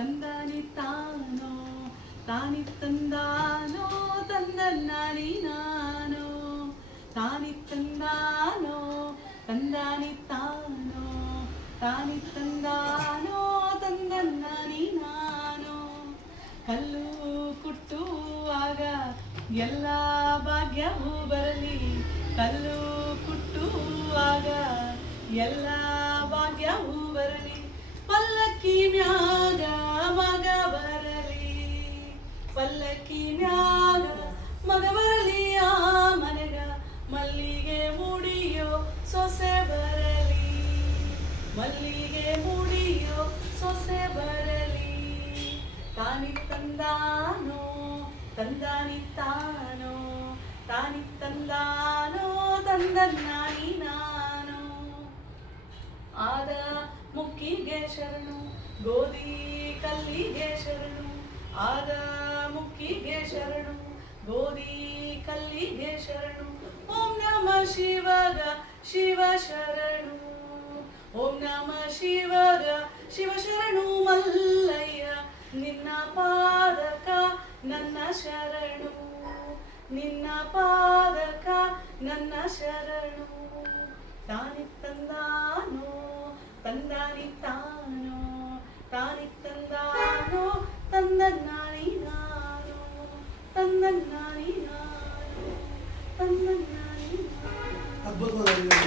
ತಂದಾನಿ ತಾನೋ ತಾನಿ ತಂದಾನೋ ತಂದನ್ನಾನಿ ನಾನೋ ತಾನಿ ತಂದಾನೋ ತಂದಾನಿ ತಾನೋ ತಾನಿ ತಂದಾನೋ ತಂದನ್ನಾನಿ ನಾನೋ ಕಲ್ಲು ಕುಟ್ಟುವಾಗ ಎಲ್ಲ ಭಾಗ್ಯವೂ ಬರಲಿ ಕಲ್ಲು ಕುಟ್ಟುವಾಗ ಎಲ್ಲ ಭಾಗ್ಯವೂ ಬರಲಿ ಪಲ್ಲಕ್ಕಿ ಮ್ಯಾಗ ಮಗ ಬರಲಿ ಪಲ್ಲಕ್ಕಿ ಮ್ಯಾಗ ಮಗ ಬರಲಿ ಆ ಮನೆಗ ಮಲ್ಲಿಗೆ ಮುಡಿಯೋ ಸೊಸೆ ಬರಲಿ ಮಲ್ಲಿಗೆ ಮುಡಿಯೋ ಸೊಸೆ ಬರಲಿ ತಾನಿ ತಂದಾನೋ ತಂದಾನಿ ತಾನೋ ತಾನಿ ತಂದಾನೋ ತಂದನ್ನಾನಿ ನಾನೋ ಆದ ಮುಕ್ಕಿಗೆ ಶರಣು ಗೋಧಿ ಕಲ್ಲಿಗೆ ಶರಣು ಆದ ಮುಕ್ಕಿಗೆ ಶರಣು ಗೋಧಿ ಕಲ್ಲಿಗೆ ಶರಣು ಓಂ ನಮ ಶಿವಗ ಶಿವ ಶರಣು ಓಂ ನಮ ಶಿವಗ ಶಿವ ಶರಣು ಮಲ್ಲಯ್ಯ ನಿನ್ನ ಪಾದಕ ನನ್ನ ಶರಣು ನಿನ್ನ ಪಾದಕ ನನ್ನ ಶರಣು ತಾನಿ ತಂದಾನೋ ತಂದಾನಿ ತಾನೋ ತಾನಿ ತಂದಾನೋ ತಂದನ್ನಾನಿ ನಾನೋ ತಂದನ್ನಾನಿ ನಾನೋ ತಂದನ್ನಾನಿ ನಾನೋ ಅದ್ಭುತವಾಗಿದೆ.